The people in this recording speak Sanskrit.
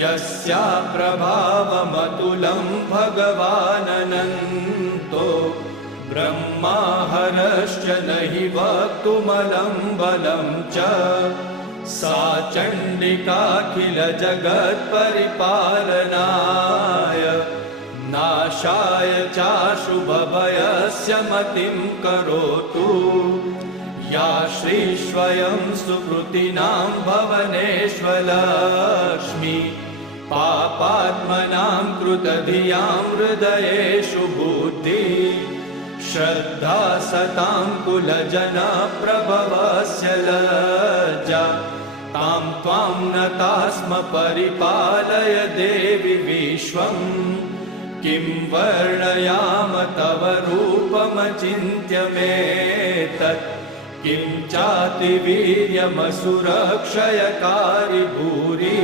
यस्या प्रभावमतुलं भगवाननन्तो ब्रह्माहरश्च न हि वक्तुमलं बलं च सा चण्डिकाखिलजगत्परिपालनाय नाशाय चाशुभभयस्य मतिं करोतु या श्रीस्वयं सुकृतिनां भवनेष्वलक्ष्मी पापात्मनां कृतधियां हृदयेषु बुद्धि श्रद्धा सतां कुलजनप्रभवस्य लज्जा तां त्वां नताः स्म परिपालय देवि विश्वं किं वर्णयाम तव रूपमचिन्त्यमेतत् किं चातिवीर्यमसुरक्षयकारि भूरि।